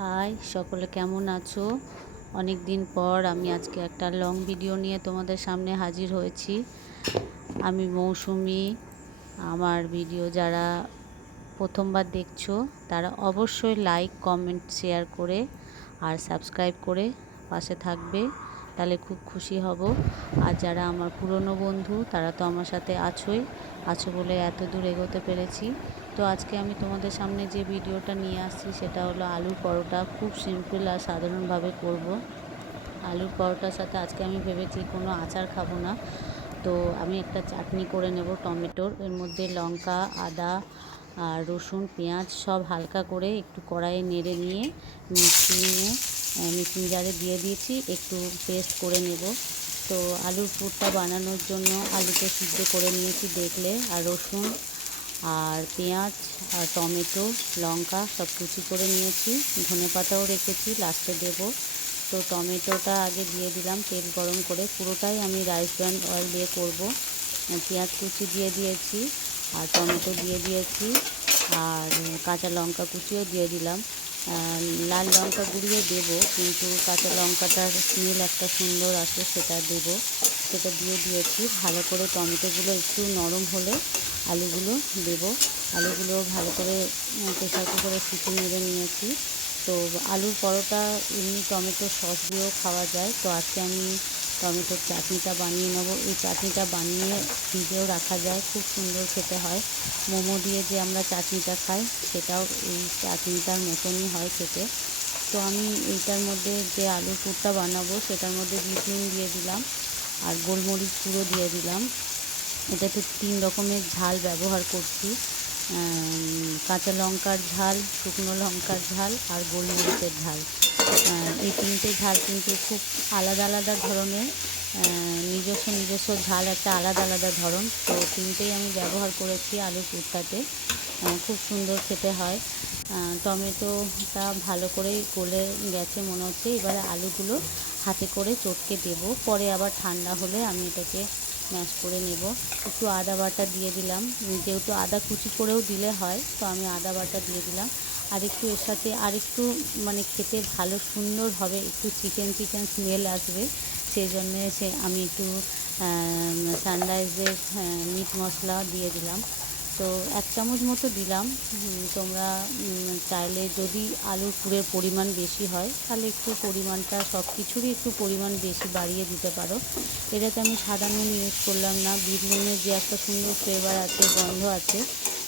High সকলে, কেমন আছো? অনেক দিন পর আমি আজকে একটা লং ভিডিও নিয়ে তোমাদের সামনে হাজির হয়েছি। আমি মৌসুমি। আমার ভিডিও যারা প্রথমবার দেখছো তারা অবশ্যই লাইক, কমেন্ট, শেয়ার করে আর সাবস্ক্রাইব করে পাশে থাকবে, তাহলে খুব খুশি হব। আর যারা আমার পুরনো বন্ধু তারা তো আমার সাথে আছো বলে এত দূর এগোতে পেরেছি। তো আজকে আমি তোমাদের সামনে যে ভিডিওটা নিয়ে আসছি সেটা হলো আলুর পরোটা। খুব সিম্পল আর সাধারণভাবে করব। আলুর পরোটার সাথে আজকে আমি ভেবেছি কোনো আচার খাবো না, তো আমি একটা চাটনি করে নেব টমেটোর। এর মধ্যে লঙ্কা, আদা আর রসুন, পেঁয়াজ সব হালকা করে একটু কড়াইয়ে নেড়ে নিয়ে মিক্সিং জারে দিয়ে দিয়েছি, একটু পেস্ট করে নেব। তো আলুর পুরটা বানানোর জন্য আলুকে সিদ্ধ করে নিয়েছি দেখলে, আর রসুন আর পেঁয়াজ আর টমেটো, লঙ্কা সব কুচি করে নিয়েছি, ধনেপাতাও রেখেছি লাস্টে দেব। তো টমেটোটা আগে দিয়ে দিলাম তেল গরম করে, পুরোটাই আমি রাইস ব্র্যান অয়েল দিয়ে করব। পেঁয়াজ কুচি দিয়ে দিয়েছি আর টমেটো দিয়ে দিয়েছি আর কাঁচা লঙ্কা কুচিও দিয়ে দিলাম। লাল লঙ্কা গুঁড়িয়ে দেবো, কিন্তু কাঁচা লঙ্কাটার স্মেল একটা সুন্দর আসে, সেটা দেবো। সেটা দিয়ে দিয়েছি। ভালো করে টমেটোগুলো একটু নরম হলে আলুগুলো দেবো। আলুগুলো ভালো করে প্রেসার কুকারে সিটি মেরে নিয়েছি। তো আলুর পরোটা এমনি টমেটো সস দিয়েও খাওয়া যায়। তো আজকে আমি টমেটোর চাটনিটা বানিয়ে নেব। এই চাটনিটা বানিয়ে ফ্রিজেও রাখা যায়, খুব সুন্দর খেতে হয়। মোমো দিয়ে যে আমরা চাটনিটা খাই সেটাও এই চাটনিটার মতনই হয় খেতে। তো আমি এইটার মধ্যে যে আলুর পুরটা বানাবো সেটার মধ্যে বিট নুন দিয়ে দিলাম আর গোলমরিচ গুঁড়ো দিয়ে দিলাম। এটাতে 3 রকমের ঝাল ব্যবহার করছি, কাঁচা লঙ্কার ঝাল, শুকনো লঙ্কার ঝাল আর গোলমরিচের ঝাল। এই 3টে ঝাল কিন্তু খুব আলাদা আলাদা ধরনের, নিজস্ব ঝাল একটা আলাদা আলাদা ধরন। তো 3টেই আমি ব্যবহার করেছি আলুর পুরটাতে। খুব সুন্দর খেতে হয়। টমেটোটা ভালো করে গলে গেছে মনে হচ্ছে। এবারে আলুগুলো হাতে করে চটকে দেব, পরে আবার ঠান্ডা হলে আমি এটাকে ম্যাশ করে নেব। একটু আদা বাটা দিয়ে দিলাম, যেহেতু আদা কুচি করেও দিলে হয়, তো আমি আদা বাটা দিয়ে দিলাম। আর একটু এর সাথে আর একটু মানে খেতে ভালো সুন্দর হবে, একটু চিকেন স্মেল আসবে, সেই জন্যে আমি একটু সানরাইজের মিট মশলা দিয়ে দিলাম। তো 1 চামচ মতো দিলাম। তোমরা চাইলে যদি আলুর পুরের পরিমাণ বেশি হয় তাহলে একটু পরিমাণটা সব কিছুরই একটু পরিমাণ বেশি বাড়িয়ে দিতে পারো। এটাতে আমি সাদা নুন ইউজ করলাম না, বিট নুনের যে একটা সুন্দর ফ্লেভার আছে, গন্ধ আছে,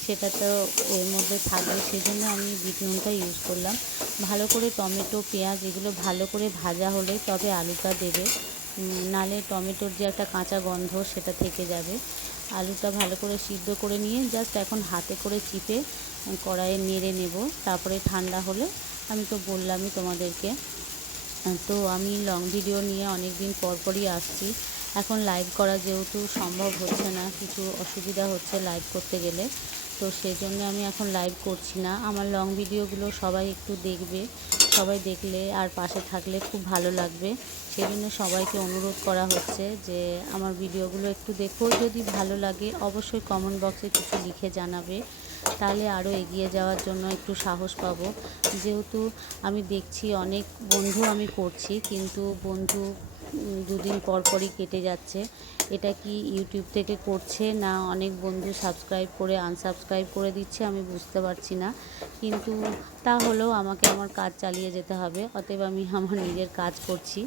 সেটা তো এর মধ্যে থাকবে, সেজন্য আমি বিট নুনটা ইউজ করলাম। ভালো করে টমেটো, পেঁয়াজ এগুলো ভালো করে ভাজা হলে তবে আলুটা দেবে, নালে টমেটোর যে একটা কাঁচা গন্ধ সেটা থেকে যাবে। আলুটা ভালো করে সিদ্ধ করে নিয়ে জাস্ট এখন হাতে করে চিপে কড়াইয়ে নেড়ে নেব। তারপরে ঠান্ডা হলে, আমি তো বললামই তোমাদেরকে, তো আমি লং ভিডিও নিয়ে অনেক দিন পরই আসছি। এখন লাইভ করা যেহেতু সম্ভব হচ্ছে না, কিছু অসুবিধা হচ্ছে লাইভ করতে গেলে, তো সেজন্য আমি এখন লাইভ করছি না। আমার লং ভিডিওগুলো সবাই একটু দেখবে, সবাই দেখলে আর পাশে থাকলে খুব ভালো লাগবে। সেই জন্য সবাইকে অনুরোধ করা হচ্ছে যে আমার ভিডিওগুলো একটু দেখো, যদি ভালো লাগে অবশ্যই কমেন্ট বক্সে কিছু লিখে জানাবে, তাহলে আরও এগিয়ে যাওয়ার জন্য একটু সাহস পাবো। যেহেতু আমি দেখছি অনেক বন্ধু আমি করছি, কিন্তু বন্ধু 2 দিন পরই কেটে যাচ্ছে। এটা কি ইউটিউব থেকে করছে না অনেক বন্ধু সাবস্ক্রাইব করে আনসাবস্ক্রাইব করে দিচ্ছে, আমি বুঝতে পারছি না। কিন্তু তা হলেও আমাকে আমার কাজ চালিয়ে যেতে হবে, অতএব আমি আমার নিজের কাজ করছি।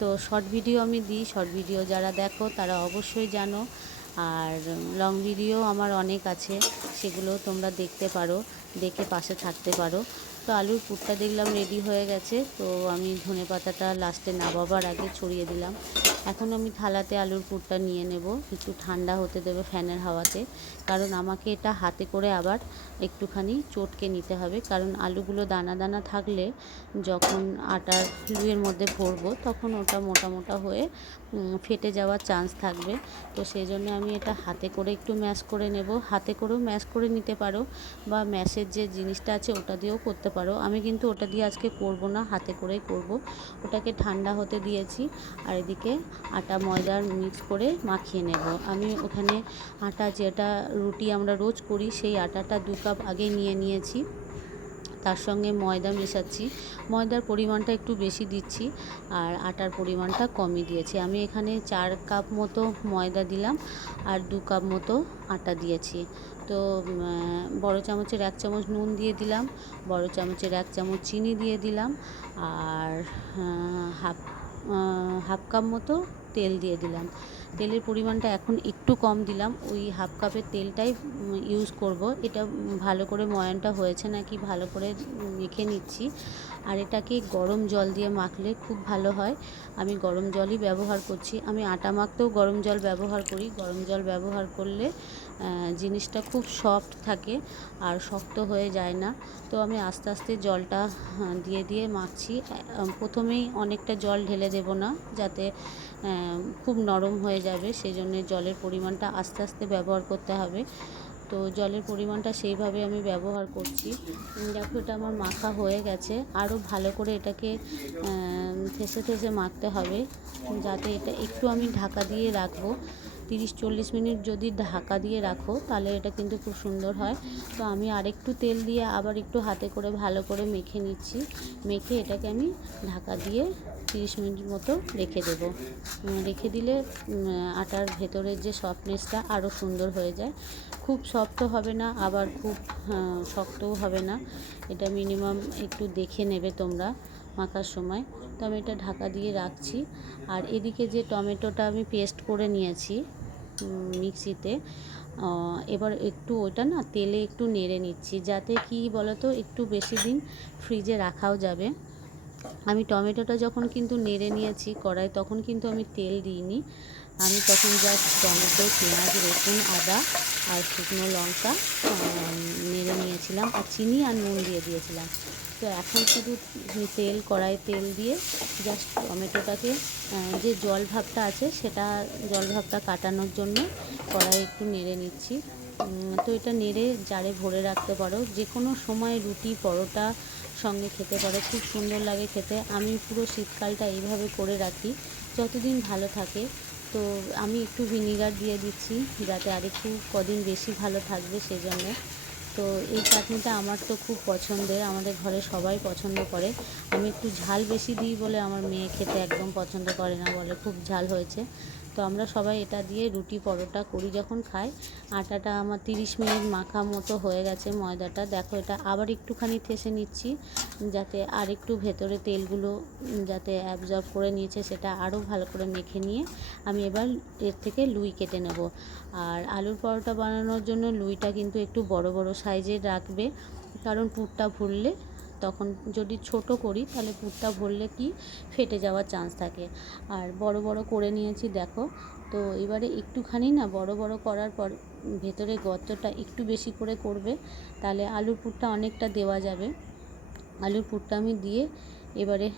তো শর্ট ভিডিও আমি দিই, শর্ট ভিডিও যারা দেখো তারা অবশ্যই জানো। আর লং ভিডিও আমার অনেক আছে, সেগুলো তোমরা দেখতে পারো, দেখে পাশে থাকতে পারো। তো আলুর পুরটা দেখলাম রেডি হয়ে গেছে, তো আমি ধনেপাতাটা লাস্টে নামাবার আগে ছড়িয়ে দিলাম। এখন আমি থালাতে আলুর পুরটা নিয়ে নেব, একটু ঠান্ডা হতে দেবে ফ্যানের হাওয়াতে, কারণ আমাকে এটা হাতে করে আবার একটুখানি চটকে নিতে হবে, কারণ আলুগুলো দানা দানা থাকলে যখন আটার লুয়ের মধ্যে ভরবো তখন ওটা মোটা মোটা হয়ে ফেটে যাওয়ার চান্স থাকবে। তো সেই জন্য আমি এটা হাতে করে একটু ম্যাশ করে নেব। হাতে করেও ম্যাশ করে নিতে পারো, বা ম্যাশের যে জিনিসটা আছে ওটা দিয়েও করতে পারো। আমি কিন্তু ওটা দিয়ে আজকে করব না, হাতে করেই করব। ওটাকে ঠান্ডা হতে দিয়েছি, আর এদিকে আটা ময়দার মিক্স করে মাখিয়ে নেব। আমি ওখানে আটা, যেটা রুটি আমরা রোজ করি সেই আটাটা 2 কাপ আগে নিয়ে নিয়েছি। তার সঙ্গে ময়দা মেশাচ্ছি। ময়দার পরিমাণটা একটু বেশি দিচ্ছি আর আটার পরিমাণটা কমই দিয়েছি। আমি এখানে 4 কাপ মতো ময়দা দিলাম আর 2 কাপ মতো আটা দিয়েছি। তো বড় চামচের 1 চামচ নুন দিয়ে দিলাম, বড় চামচের 1 চামচ চিনি দিয়ে দিলাম আর হাফ কাপ মতো তেল দিয়ে দিলাম। তেলের পরিমাণটা এখন একটু কম দিলাম, ওই হাফ কাপের তেলটাই ইউজ করব। এটা ভালো করে ময়ানটা হয়েছে নাকি ভালো করে মেখে নিচ্ছি। আর এটাকে গরম জল দিয়ে মাখলে খুব ভালো হয়। আমি গরম জলই ব্যবহার করছি। আমি আটা মাখতেও গরম জল ব্যবহার করি। গরম জল ব্যবহার করলে জিনিসটা খুব সফট থাকে আর শক্ত হয়ে যায় না। তো আমি আস্তে আস্তে জলটা দিয়ে দিয়ে মাখছি। প্রথমেই অনেকটা জল ঢেলে দেব না, যাতে খুব নরম হয়ে যাবে, সেই জন্যে জলের পরিমাণটা আস্তে আস্তে ব্যবহার করতে হবে। তো জলের পরিমাণটা সেইভাবে আমি ব্যবহার করছি। দেখো এটা আমার মাখা হয়ে গেছে। আরও ভালো করে এটাকে ঠেসে ঠেসে মাখতে হবে, যাতে এটা একটু আমি ঢাকা দিয়ে রাখবো। 30-40 মিনিট যদি ঢাকা দিয়ে রাখো তাহলে এটা কিন্তু খুব সুন্দর হয়। তো আমি আরেকটু তেল দিয়ে আবার একটু হাতে করে ভালো করে মেখে নিচ্ছি। মেখে এটাকে আমি ঢাকা দিয়ে 30 মিনিট মতো রেখে দেব। রেখে দিলে আটার ভেতরের যে সফটনেসটা আরও সুন্দর হয়ে যায়। খুব সফটও হবে না, আবার খুব শক্তও হবে না। এটা মিনিমাম একটু দেখে নেবে তোমরা মাখার সময়। তো আমি এটা ঢাকা দিয়ে রাখছি। আর এদিকে যে টমেটোটা আমি পেস্ট করে নিয়েছি মিক্সিতে, এবার একটু ওটা না তেলে একটু নেড়ে নিচ্ছি, যাতে কি বলতো একটু বেশি দিন ফ্রিজে রাখাও যাবে। আমি টমেটোটা যখন কিন্তু নেড়ে নিয়েছি কড়াই, তখন কিন্তু আমি তেল দিইনি। আমি তখন জাস্ট টমেটো, পেঁয়াজ, রসুন, আদা আর শুকনো লঙ্কা নেড়ে নিয়েছিলাম আর চিনি আর নুন দিয়ে দিয়েছিলাম। তো এখন শুধু তেল, কড়াই তেল দিয়ে জাস্ট টমেটোটাকে যে জল ভাবটা আছে সেটা জল ভাবটা কাটানোর জন্য কড়াই একটু নেড়ে নিচ্ছি। তো এটা নেড়ে জারে ভরে রাখতে পারো, যে কোনো সময় রুটি, পরোটা সঙ্গে খেতে পারো, খুব সুন্দর লাগে খেতে। আমি পুরো শীতকালটা এইভাবে করে রাখি, যতদিন ভালো থাকে। তো আমি একটু ভিনিগার দিয়ে দিচ্ছি, যাতে আরেকটু কদিন বেশি ভালো থাকবে সেজন্য। তো এই চাটনিটা আমার তো খুব পছন্দের, আমাদের ঘরে সবাই পছন্দ করে। আমি একটু ঝাল বেশি দিই বলে আমার মেয়ে খেতে একদম পছন্দ করে না, বলে খুব ঝাল হয়েছে। তো আমরা সবাই এটা দিয়ে রুটি, পরোটা করি যখন খাই। আটাটা আমার 30 মিনিট মাখা মতো হয়ে গেছে ময়দাটা। দেখো এটা আবার একটুখানি ঠেসে নিচ্ছি, যাতে আর একটু ভেতরে তেলগুলো যাতে অ্যাবজর্ব করে নিয়েছে সেটা আরও ভালো করে মেখে নিয়ে আমি এবার এর থেকে লুই কেটে নেব। আর আলুর পরোটা বানানোর জন্য লুইটা কিন্তু একটু বড় বড় সাইজের রাখবে, কারণ পুরটা ভরলে তখন যদি ছোট করি তাহলে পুরটা ভরলে কি ফেটে যাওয়ার চান্স থাকে। আর বড় বড় করে নিয়েছি দেখো। তো এবারে একটুখানি না বড় বড় করার পর ভেতরে গর্তটা একটু বেশি করে করবে, তাহলে আলুর পুরটা অনেকটা দেওয়া যাবে। আলুর পুরটা আমি দিয়ে এবারে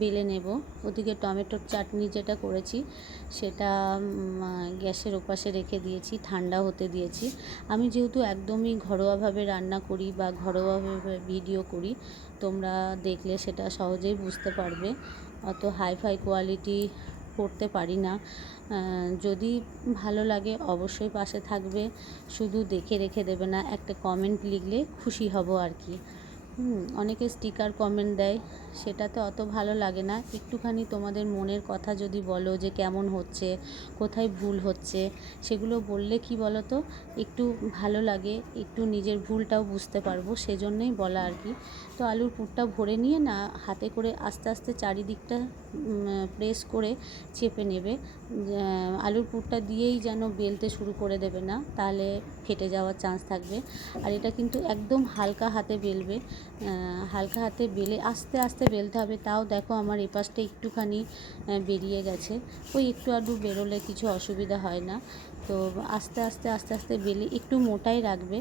বেলে নেব। ওদিকে টমেটোর চাটনি যেটা করেছি সেটা গ্যাসের ওপাশে রেখে দিয়েছি, ঠান্ডা হতে দিয়েছি। আমি যেহেতু একদমই ঘরোয়াভাবে রান্না করি বা ঘরোয়াভাবে ভিডিও করি, তোমরা দেখলে সেটা সহজেই বুঝতে পারবে। অত হাই-ফাই কোয়ালিটি করতে পারি না। যদি ভালো লাগে অবশ্যই পাশে থাকবে, শুধু দেখে রেখে দেবে না, একটা কমেন্ট লিখলে খুশি হব আর কি। অনেকে স্টিকার কমেন্ট দেয়, সেটাতে অত ভালো লাগে না। একটুখানি তোমাদের মনের কথা যদি বলো যে কেমন হচ্ছে, কোথায় ভুল হচ্ছে, সেগুলো বললে কি বলো তো একটু ভালো লাগে, একটু নিজের ভুলটাও বুঝতে পারবো, সেজন্যই বলা আর কি। তো আলুর পুরটা ভরে নিয়ে না হাতে করে আস্তে আস্তে চারিদিকটা প্রেস করে চেপে নেবে। আলুর পুরটা দিয়েই যেন বেলতে শুরু করে দেবে না, তাহলে ফেটে যাওয়ার চান্স থাকবে। আর এটা কিন্তু একদম হালকা হাতে বেলবে, হালকা হাতে বেলে আস্তে আস্তে বেলতে হবে। তাও দেখো আমার এই পাশটা একটুখানি বেরিয়ে গেছে, ওই একটু আধটু বেরোলে কিছু অসুবিধা হয় না। তো আস্তে আস্তে আস্তে আস্তে বেলে একটু মোটাই রাখবে।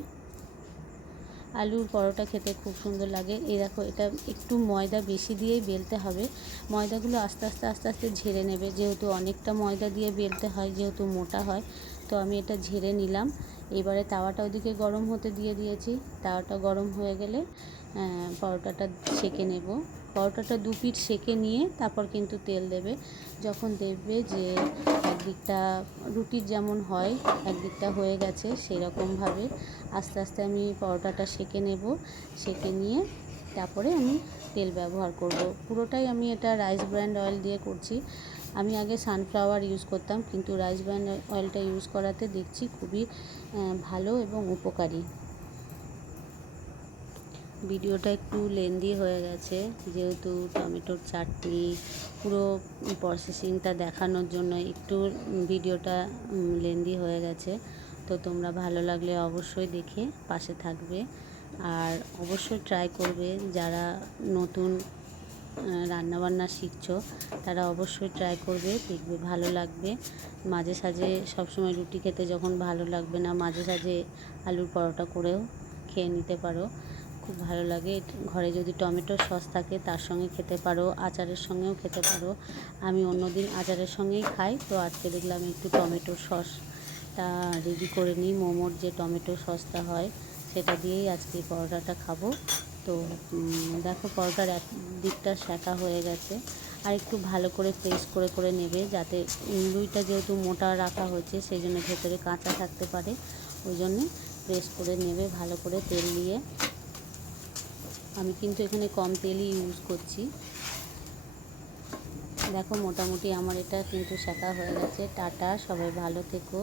আলুর পরোটা খেতে খুব সুন্দর লাগে। এই দেখো এটা একটু ময়দা বেশি দিয়েই বেলতে হবে। ময়দাগুলো আস্তে আস্তে আস্তে আস্তে ঝেড়ে নেবে, যেহেতু অনেকটা ময়দা দিয়ে বেলতে হয়, যেহেতু মোটা হয়। তো আমি এটা ঝেড়ে নিলাম। এবারে তাওয়াটা ওদিকে গরম হতে দিয়ে দিয়েছি। তাওয়াটা গরম হয়ে গেলে পরোটাটা সেঁকে নেব। পরোটাটা 2 পিঠ সেঁকে নিয়ে তারপর কিন্তু তেল দেবে। যখন দেখবে যে একদিকটা রুটির যেমন হয় একদিকটা হয়ে গেছে, সেরকমভাবে আস্তে আস্তে আমি পরোটাটা সেঁকে নেব। সেঁকে নিয়ে তারপরে আমি তেল ব্যবহার করব। পুরোটাই আমি এটা রাইস ব্র্যান্ড অয়েল দিয়ে করছি। আমি আগে সানফ্লাওয়ার ইউজ করতাম, কিন্তু রাইস ব্র্যান্ড অয়েলটা ইউজ করাতে দেখছি খুবই ভালো এবং উপকারী। ভিডিওটা একটু লেন্দি হয়ে গেছে, যেহেতু টমেটোর চাটনি পুরো প্রসেসিংটা দেখানোর জন্য একটু ভিডিওটা লেন্দি হয়ে গেছে। তো তোমরা ভালো লাগলে অবশ্যই দেখে পাশে থাকবে, আর অবশ্যই ট্রাই করবে। যারা নতুন রান্নাবান্না শিখছো তারা অবশ্যই ট্রাই করবে, দেখবে ভালো লাগবে। মাঝে সাঝে সবসময় রুটি খেতে যখন ভালো লাগবে না, মাঝে সাঝে আলুর পরোটা করেও খেয়ে নিতে পারো, খুব ভালো লাগে। ঘরে যদি টমেটোর সস থাকে তার সঙ্গে খেতে পারো, আচারের সঙ্গেও খেতে পারো। আমি অন্যদিন আচারের সঙ্গেই খাই, তো আজকে দেখলাম একটু টমেটোর সসটা রেডি করে নিই। মোমোর যে টমেটো সসটা হয় সেটা দিয়েই আজকে পরোটাটা খাবো। তো দেখো পরোটার এক দিকটা সেঁকা হয়ে গেছে, আর একটু ভালো করে প্রেস করে করে নেবে, যাতে রুইটা যেহেতু মোটা রাখা হয়েছে সেই জন্য ভেতরে কাঁচা থাকতে পারে, ওই জন্যে প্রেস করে নেবে ভালো করে তেল দিয়ে। আমি কিন্তু এখানে কম তেলই ইউজ করছি। দেখো মোটামুটি আমার এটা কিন্তু সেঁকা হয়ে গেছে। টাটা, সবাই ভালো থেকো।